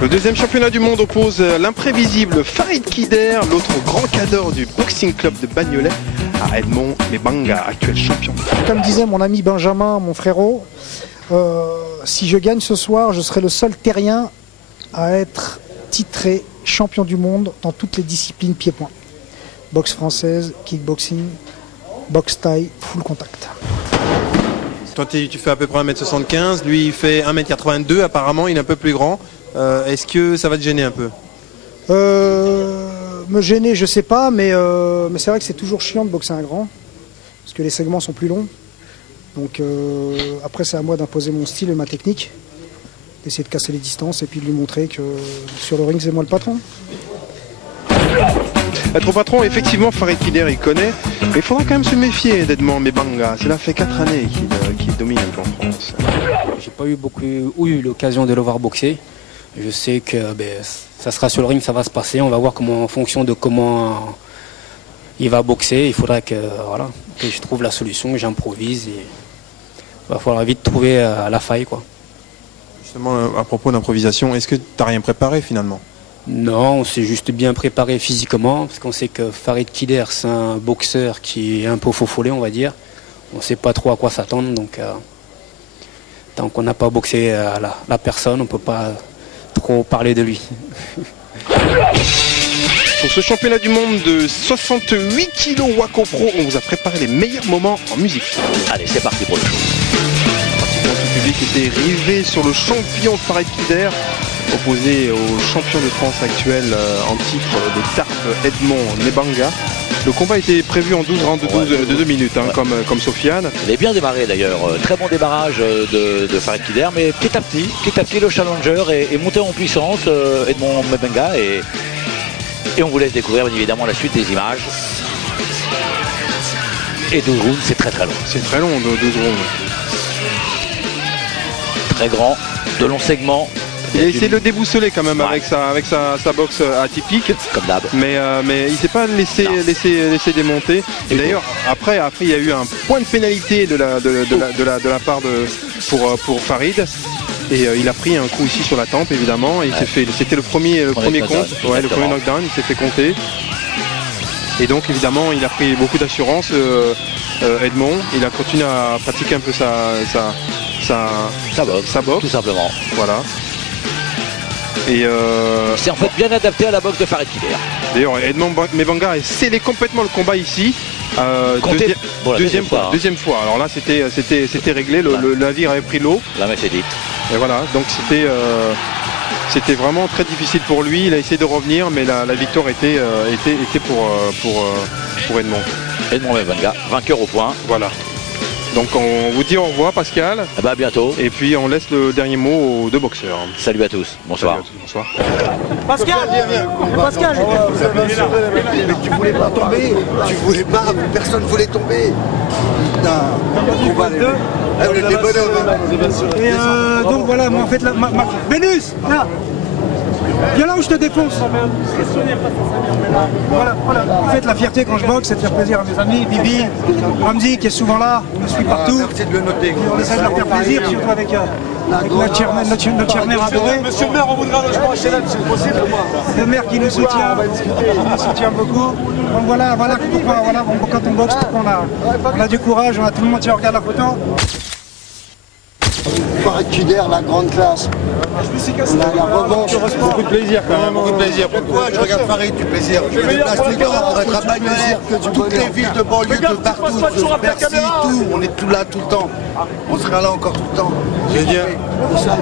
Le deuxième championnat du monde oppose l'imprévisible Farid Kider, l'autre grand cadre du Boxing Club de Bagnolet, à Edmond Mebanga, actuel champion. Comme disait mon ami Benjamin, mon frérot, si je gagne ce soir, je serai le seul terrien à être titré champion du monde dans toutes les disciplines pied-point. Boxe française, kickboxing, boxe thaï, full contact. Toi tu fais à peu près 1m75, lui il fait 1m82 apparemment, il est un peu plus grand. Est-ce que ça va te gêner un peu? Me gêner, je sais pas, mais c'est vrai que c'est toujours chiant de boxer un grand, parce que les segments sont plus longs. Donc après c'est à moi d'imposer mon style et ma technique, d'essayer de casser les distances et puis de lui montrer que sur le ring c'est moi le patron. Être patron, effectivement, Farid Kider il connaît, mais il faudra quand même se méfier d'Edmond Mebanga. Cela fait 4 années qu'il domine un peu en France. J'ai pas eu l'occasion de le voir boxer. Je sais que ça sera sur le ring, ça va se passer. On va voir en fonction de comment il va boxer. Il faudra que je trouve la solution, que j'improvise. Et il va falloir vite trouver la faille, quoi. Justement, à propos d'improvisation, est-ce que tu n'as rien préparé finalement? Non, on s'est juste bien préparé physiquement, parce qu'on sait que Farid Kider, c'est un boxeur qui est un peu faux-follet, on va dire. On ne sait pas trop à quoi s'attendre, donc tant qu'on n'a pas boxé la personne, on ne peut pas trop parler de lui. Pour ce championnat du monde de 68 kg Wako Pro, on vous a préparé les meilleurs moments en musique. Allez, c'est parti pour le show. Le public était rivé sur le champion Farid Kider, opposé au champion de France actuel en titre de Tarbes, Edmond Mebanga. Le combat était prévu en 12 rounds de 2 minutes, comme Sofiane. Il est bien démarré d'ailleurs, très bon démarrage de Farid Kider, mais petit à petit le challenger est monté en puissance, Edmond Mebanga, et on vous laisse découvrir bien évidemment la suite des images. Et 12 rounds, c'est très long. C'est très long, 12 rounds. Très grand, de longs segments. Il a essayé de le déboussoler quand même avec sa boxe atypique. Comme d'hab. Mais il ne s'est pas laissé démonter. Et d'ailleurs, après, il y a eu un point de pénalité de la part pour Farid. Et il a pris un coup ici sur la tempe évidemment. Et c'était le premier compte. Le premier knockdown, il s'est fait compter. Et donc évidemment il a pris beaucoup d'assurance, Edmond. Il a continué à pratiquer un peu sa boxe. Tout simplement. Voilà. Et c'est en fait bien adapté à la boxe de Farid Kider. D'ailleurs, Edmond Mebanga a scellé complètement le combat ici. Deuxième fois. Alors là, c'était réglé. Le navire avait pris l'eau. La messe est dite. Et voilà. Donc c'était vraiment très difficile pour lui. Il a essayé de revenir, mais la victoire était pour Edmond. Edmond Mebanga, vainqueur au point. Voilà. Donc on vous dit au revoir Pascal. À bientôt. Et puis on laisse le dernier mot aux deux boxeurs. Salut à tous. Bonsoir. Salut à tous. Bonsoir. Pascal, mais tu voulais pas tomber. Tu voulais pas. Personne voulait tomber. Putain. On était bonhommes. Et donc voilà, moi en fait, Vénus, là. Viens là où je te défonce. Voilà. En fait, la fierté quand je boxe, c'est de faire plaisir à mes amis, Bibi, Ramzi qui est souvent là, il me suit partout. Merci de le noter. On essaie de leur faire plaisir, surtout avec notre cher maire adoré. Monsieur le maire, on voudrait un logement HLM, c'est possible. Le maire qui nous soutient beaucoup. Donc voilà pourquoi quand on boxe, on a du courage, on a tout le monde qui regarde la photo. Farid Kider, la grande classe. La revanche. Beaucoup de plaisir quand même. Beaucoup de plaisir. Pourquoi je regarde Farid, du plaisir. Je me déplace tout le temps pour être à Bagnolet, toutes les villes de banlieue, de partout, de Bercy, tout. On est tout là tout le temps. On sera là encore tout le temps. Génial. Ça,